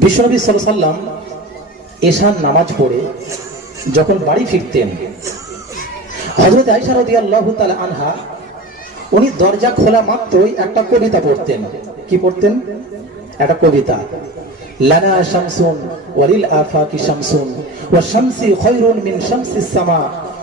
বিশ্বনবী সাল্লাম এশান নামাজ পড়ে যখন বাড়ি ফিরতেন হজরত আইসা রদি আল্লাহ আনহা, উনি দরজা খোলা মাত্রই একটা কবিতা পড়তেন। কি পড়তেন? একটা কবিতা, লানা শামসুন ওয়ালিল আফাকি শামসুন ওয়া শামসি খায়রুন মিন শামসিস সামা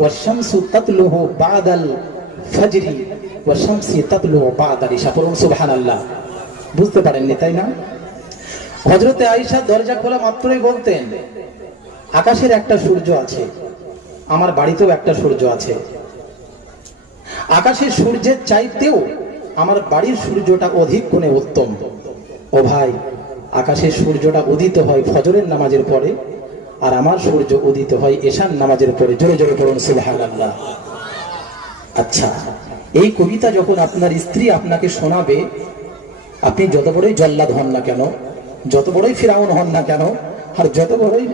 ওয়া শামসু তাতলুহু বাদাল ফজরি ওয়া শামসি তাতলুহু বাদাল। ইশা পড়ুন সুবহানাল্লাহ। বুঝতে পারেননি, তাই না? হজরতে আইসা দরজা খোলা মাত্রই বলতেন, আকাশের একটা সূর্য আছে, আমার বাড়িতেও একটা সূর্য আছে। আকাশের সূর্যের চাইতেও আমার বাড়ির সূর্যটা অধিক গুণে উত্তম। ও ভাই, আকাশের সূর্যটা উদিত হয় ফজরের নামাজের পরে, আর আমার সূর্য উদিত হয় এশান নামাজের পরে। জোরে জোরে পড়ুন, সুবহানাল্লাহ। আচ্ছা এই কবিতা যখন আপনার স্ত্রী আপনাকে শোনাবে, আপনি যত বড়ই জল্লাদ হন না কেন যত বড়ই ফিরাউন হন না কেন, আর যত বড়ই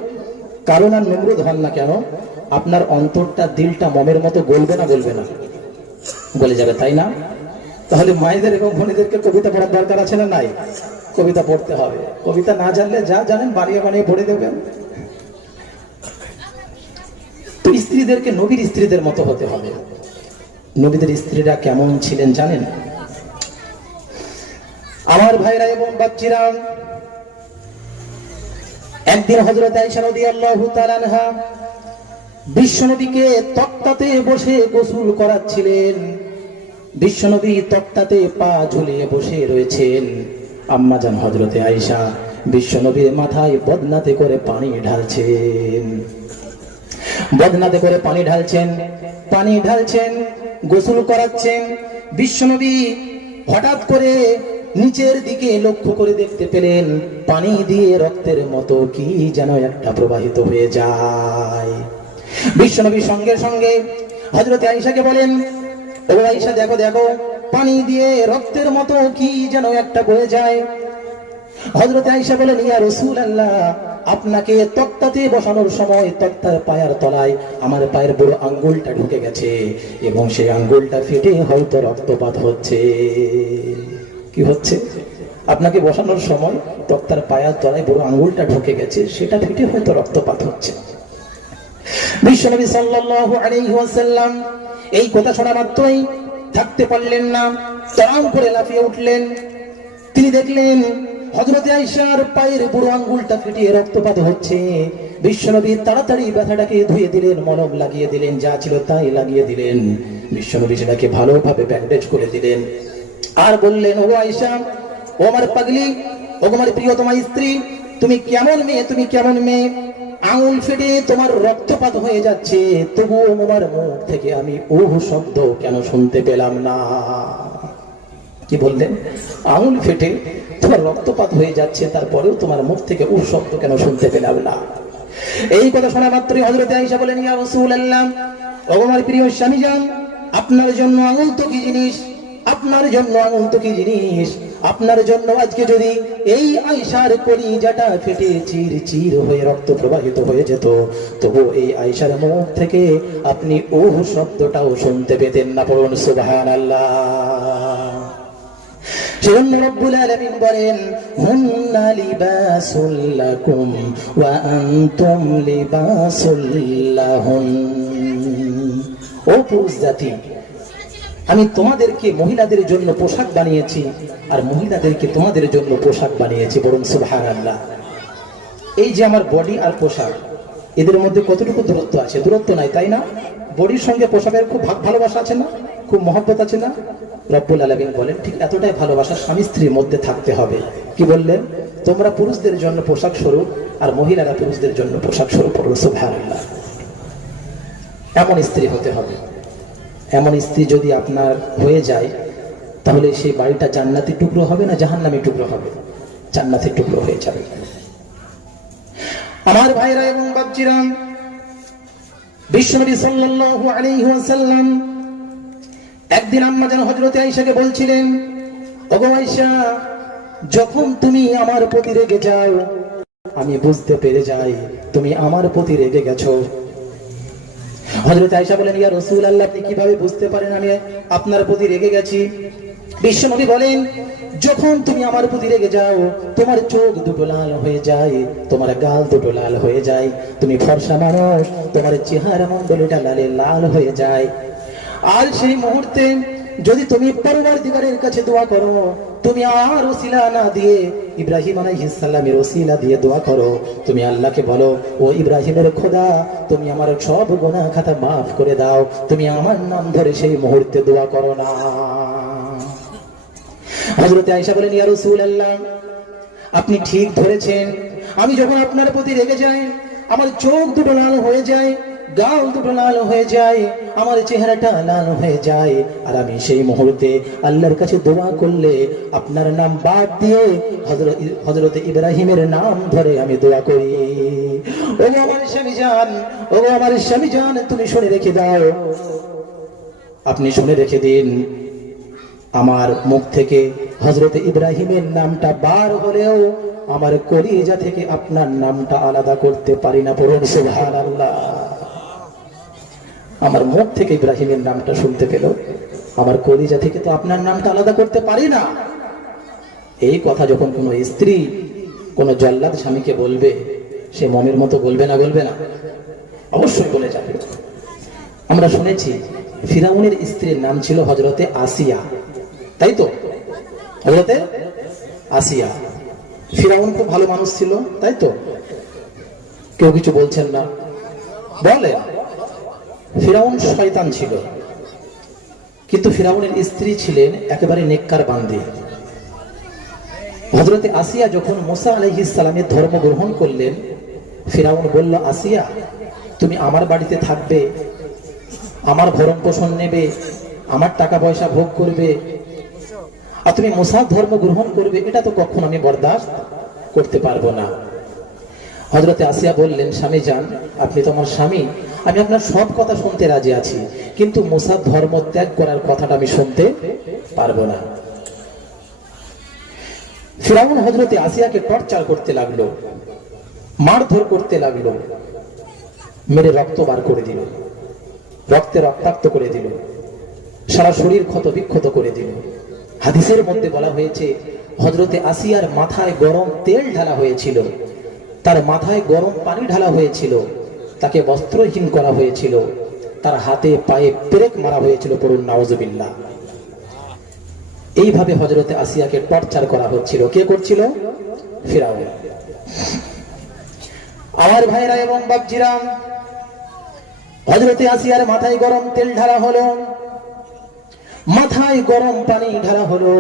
কারণ আর নমরুদ হন না কেন, আপনার অন্তরটা, দিলটা মমের মতো গলবে না বলবে না। বলে যাবে, তাই না? তাহলে মায়েদের এবং বোনেদেরকে কবিতা পড়ার দরকার আছে না নাই? কবিতা পড়তে হবে। কবিতা না জানলে যা জানেন, বানিয়ে বানিয়ে পড়ে দেবেন। তো স্ত্রীদেরকে নবীর স্ত্রীদের মতো হতে হবে। নবীদের স্ত্রীরা কেমন ছিলেন জানেন? আমার ভাইরা এবং বাচ্চিরা একদিন হজরত আনহা বিশ্বনবীকে তক্তাতে বসে গোসল করাচ্ছিলেন। বিশ্বনবী তক্তাতে পা ঝুলিয়ে বসে রয়েছেন। আম্মাজান হজরতে আয়েশা বিশ্বনবীর মাথায় বদনাতে করে পানি ঢালছেন। বদনাতে করে পানি ঢালছেন পানি ঢালছেন, গোসল করাচ্ছেন। বিশ্বনবী হঠাৎ করে নিচের দিকে লক্ষ্য করে দেখতে পেলেন, পানি দিয়ে রক্তের মতো কি যেন একটা প্রবাহিত হয়ে যায়। বিশ্বনবী সঙ্গে সঙ্গে হজরত আইসাকে বলেন, ও আইসা দেখো দেখো, পানি দিয়ে রক্তের মতো কি যেন একটা বয়ে যায়। হজরত আইসা বলেন, ইয়া রসুল আল্লাহ আপনাকে তক্তাতে বসানোর সময় তক্তার পায়ের তলায় আমার পায়ের বড় আঙ্গুলটা ঢুকে গেছে এবং সেই আঙ্গুলটা ফেটে হয়তো রক্তপাত হচ্ছে। কি হচ্ছে? আপনাকে বসানোর সময় তক্তার পায়ার তলায় বড় আঙ্গুলটা ঢুকে গেছে, সেটা ফেটে হয়তো রক্তপাত হচ্ছে। বিশ্বনবী সাল্লাল্লাহু আলাইহি ওয়াসাল্লাম এই কথা শোনা মাত্রই থাকতে পারলেন না, তরাম করে লাফিয়ে উঠলেন। তিনি দেখলেন হজরতে আইসার পায়ের বুড়ো আঙ্গুলটা ফেটিয়ে রক্তপাত হচ্ছে। বিশ্বনবী তাড়াতাড়ি ব্যথাটাকে ধুয়ে দিলেন, মলম লাগিয়ে দিলেন, যা ছিল তাই লাগিয়ে দিলেন। বিশ্বনবী সেটাকে ভালোভাবে ব্যান্ডেজ করে দিলেন। আর বললেন ও আইসা ও আমার পাগলি ও আমার প্রিয়তমা স্ত্রী, তুমি কেমন মেয়ে, তুমি কেমন মেয়ে? আঙুল ফেটে তোমার রক্তপাত হয়ে যাচ্ছে, তবুও তোমার মুখ থেকে আমি ওহ শব্দ কেন শুনতে পেলাম না? কি বললেন? আঙুল ফেটে তোমার রক্তপাত হয়ে যাচ্ছে, তারপরেও তোমার মুখ থেকে উহ শব্দ কেন শুনতে পেলাম না? এই কথা শোনা মাত্রই হজরত আয়েশা বলেন, ইয়া রাসূলুল্লাহ ও আমার প্রিয় স্বামী আপনার জন্য আঙুল তো কি জিনিস? আপনার জন্য আঙুল তো কি জিনিস, আপনার জন্য আজকে যদি এই আয়সার কলিজাটা ফেটে চির চির হয়ে রক্ত প্রবাহিত হয়ে যেত, তবু এই আয়সার মুখ থেকে আপনি ও শব্দটাও শুনতে পেতেন না পড়ুন রব্বুল আলামিন বলেন, হুন্না ও পুরুষ জাতি আমি তোমাদেরকে মহিলাদের জন্য পোশাক বানিয়েছি, আর মহিলাদেরকে তোমাদের জন্য পোশাক বানিয়েছি বরং সুবহানাল্লাহ। এই যে আমার বডি আর পোশাক, এদের মধ্যে কতটুকু দূরত্ব আছে? দূরত্ব নাই, তাই না? বডির সঙ্গে পোশাকের খুব ভাগ ভালোবাসা আছে না? খুব মহব্বত আছে না? রব্বুল আলমিন বলেন, ঠিক এতটাই ভালোবাসা স্বামী স্ত্রীর মধ্যে থাকতে হবে। কি বললেন? তোমরা পুরুষদের জন্য পোশাক স্বরূপ, আর মহিলারা পুরুষদের জন্য পোশাক স্বরূপ সুবহানাল্লাহ। এমন স্ত্রী হতে হবে। এমন স্ত্রী যদি আপনার হয়ে যায়, তাহলে সেই বাড়িটা জান্নাতি টুকরো হবে না জাহান্নামি টুকরো হবে? জান্নাতের টুকরো হয়ে যাবে। আমার ভাইরা এবং বাচ্চিরা বিশ্বনবী সাল্লাল্লাহু আলাইহি ওয়াসাল্লাম একদিন আম্মা যেন হযরতে আয়েশাকে বলছিলেন, ওগো আয়েশা, যখন তুমি আমার প্রতি রেগে যাও, আমি বুঝতে পেরে যাই তুমি আমার প্রতি রেগে গেছো। হযরত আয়েশা বলেন, ইয়া রাসূলুল্লাহ, আপনি কীভাবে বুঝতে পারেন আমি আপনার প্রতি রেগে গেছি? বিশ্বনবী বলেন, যখন তুমি আমার প্রতি রেগে যাও, তোমার চোখ দুটো লাল হয়ে যায়, তোমার গাল দুটো লাল হয়ে যায়, তুমি ফর্সা মানুষ, তোমার চেহারা মন্ডলীটা লালে লাল হয়ে যায়। আর সেই মুহূর্তে যদি তুমি পরবার দিগারের কাছে দোয়া করো, তুমি আর ওসিলা না দিয়ে ইব্রাহিম আলাইহিস সালামের ওসিলা দিয়ে দোয়া করো। তুমি আল্লাহকে বলো, ও ইব্রাহিমের খোদা, তুমি আমার সব গোনা খাতা মাফ করে দাও। তুমি আমার নাম ধরে সেই মুহূর্তে দোয়া করো না। হজরতে আয়সা বলেন, ইয়া আল্লাহ আপনি ঠিক ধরেছেন। আমি যখন আপনার প্রতি রেগে যাই, আমার চোখ দুটো লাল হয়ে যায়। গাল দুটো লাল হয়ে যায়, আমার চেহারাটা লাল হয়ে যায়। আর আমি সেই মুহূর্তে আল্লাহর কাছে দোয়া করলে আপনার নাম বাদ দিয়ে হজরত ইব্রাহিমের নাম ধরে আমি দোয়া করি। ও আমার স্বামী জান ও আমার স্বামী জান, তুমি শুনে রেখে দাও। আপনি শুনে রেখে দিন, আমার মুখ থেকে হজরত ইব্রাহিমের নামটা বার হলেও আমার কলিজা থেকে আপনার নামটা আলাদা করতে পারি না পড়ুন সুবহান আল্লাহ আমার মুখ থেকে ইব্রাহিমের নামটা শুনতে পেল। আমার কলিজা থেকে তো আপনার নামটা আলাদা করতে পারি না। এই কথা যখন কোনো স্ত্রী কোনো জল্লাদ স্বামীকে বলবে, সে মমের মতো বলবে না বলবে না। অবশ্যই বলে যাবে। আমরা শুনেছি, ফিরাউনের স্ত্রীর নাম ছিল হজরতে আসিয়া। তাই তো? হজরতে আসিয়া। ফিরাউন খুব ভালো মানুষ ছিল, তাই তো? কেউ কিছু বলছেন না। বলে ফিরাউন শয়তান ছিল। কিন্তু ফিরাউনের স্ত্রী ছিলেন একেবারে নেককার বান্দি। হজরতে আসিয়া যখন মোসা সালামের ধর্ম গ্রহণ করলেন, ফিরাউন বলল, আসিয়া, তুমি আমার বাড়িতে থাকবে, আমার ভরণ পোষণ নেবে, আমার টাকা পয়সা ভোগ করবে। আর তুমি মুসার ধর্ম গ্রহণ করবে, এটা তো কখন আমি বরদাস্ত করতে পারব না। হজরতে আসিয়া বললেন, স্বামী যান, আপনি তো আমার স্বামী। আমি আপনার সব কথা শুনতে রাজি আছি, কিন্তু মুসার ধর্ম ত্যাগ করার কথাটা আমি শুনতে পারব না। ফিরাউন হজরতে আসিয়াকে টর্চার করতে লাগল, মারধর করতে লাগল, মেরে রক্ত বার করে দিল, রক্তে রক্তাক্ত করে দিল, সারা শরীর ক্ষত বিক্ষত করে দিল। হাদিসের মধ্যে বলা হয়েছে হজরতে আসিয়ার মাথায় গরম তেল ঢালা হয়েছিল। তার মাথায় গরম পানি ঢালা হয়েছিল। তাকে বস্ত্রহীন করা হয়েছিল। তার হাতে পায়ে পেরেক মারা হয়েছিল পড়ুন নওয়াজবিল্লা এইভাবে হজরতে আসিয়াকে টর্চার করা হচ্ছিল। কে করছিল? ফিরাও আমার ভাইরা এবং বাবজিরাম হজরতে আসিয়ার মাথায় গরম তেল ঢালা হলো, মাথায় গরম পানি ঢালা হলো,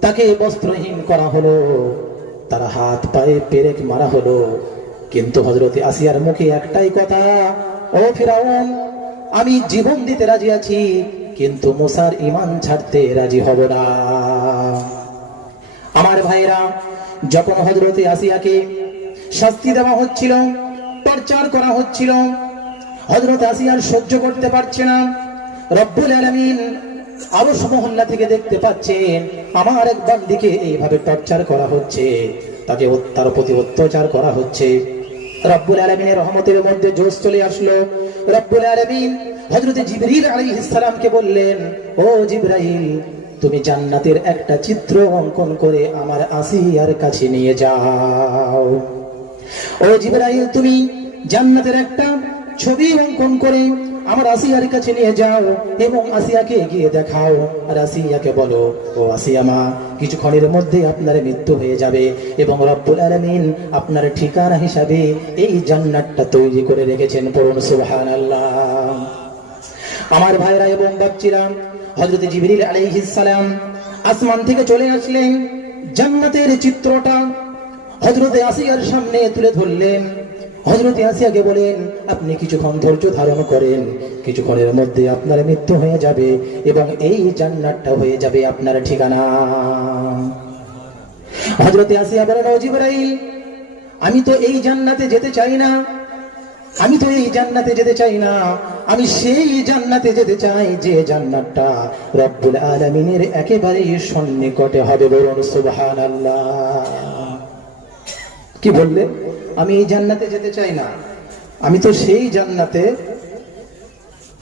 তাকে বস্ত্রহীন করা হলো। তার হাত পায়ে পেরেক মারা হলো। কিন্তু হজরতে আসিয়ার মুখে একটাই কথা, ও ফিরাউন, আমি জীবন দিতে রাজি আছি, কিন্তু মুসার ইমান ছাড়তে রাজি হব না। আমার ভাইরা যখন হজরতে আসিয়াকে শাস্তি দেওয়া হচ্ছিল টর্চার করা হচ্ছিল হজরত আসিয়ার সহ্য করতে পারছে না। রব্বুল আলমিন আরও মহল্লা থেকে দেখতে পাচ্ছেন আমার এক বান্দিকে এইভাবে টর্চার করা হচ্ছে। তাকে তার প্রতি অত্যাচার করা হচ্ছে। রব্বুল আলমিনের রহমতের মধ্যে জোশ চলে আসলো। রব্বুল আলমিন হজরত জিবরিল আলাইহিস সালামকে বললেন, ও জিব্রাইল, তুমি জান্নাতের একটা চিত্র অঙ্কন করে আমার আসিয়ার কাছে নিয়ে যাও। ও জিবরাইল, তুমি জান্নাতের একটা ছবি অঙ্কন করে আমার আসিয়ার কাছে নিয়ে যাও এবং আসিয়াকে গিয়ে দেখাও। আর আসিয়াকে বলো, ও আসিয়া মা, কিছুক্ষণের মধ্যে আপনার মৃত্যু হয়ে যাবে এবং রব্বুল আলামিন আপনার ঠিকানা হিসাবে এই জান্নাতটা তৈরি করে রেখেছেন পড়ুন, সুবহানাল্লাহ। আমার ভাইরা এবং বাচ্চিরা হজরত জিবরিল সালাম আসমান থেকে চলে আসলেন, জান্নাতের চিত্রটা হজরতে আসিয়ার সামনে তুলে ধরলেন। হজরতে আসিয়াকে বলেন, আপনি কিছুক্ষণ ধৈর্য ধারণ করেন, কিছুক্ষণের মধ্যে আপনার মৃত্যু হয়ে যাবে এবং এই জান্নাতটা হয়ে যাবে আপনার ঠিকানা। হজরতে আসিয়া বলেন জিবরাইল, আমি তো এই জান্নাতে যেতে চাই না, আমি তো এই জান্নাতে যেতে চাই না, আমি সেই জান্নাতে যেতে চাই যে জান্নাতটা রব্বুল আলামিনের একেবারে সন্নিকটে হবে বলুন সুবহানাল্লাহ। কি বললে আমি এই জান্নাতে যেতে চাই না। আমি তো সেই জান্নাতে,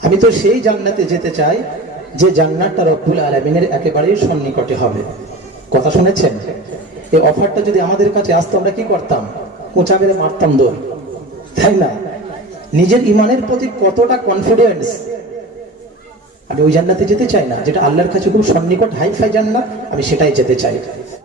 আমি তো সেই জান্নাতে যেতে চাই যে জান্নাতটা রব্বুল আলমিনের একেবারেই সন্নিকটে হবে। কথা শুনেছেন? এই অফারটা যদি আমাদের কাছে আসতো, আমরা কি করতাম? কোঁচা মেরে মারতাম দৌড়। তাই না? নিজের ইমানের প্রতি কতটা কনফিডেন্স আমি ওই জান্নাতে যেতে চাই না, যেটা আল্লাহর কাছে খুব সন্নিকট হাইফাই জান্নাত, আমি সেটাই যেতে চাই।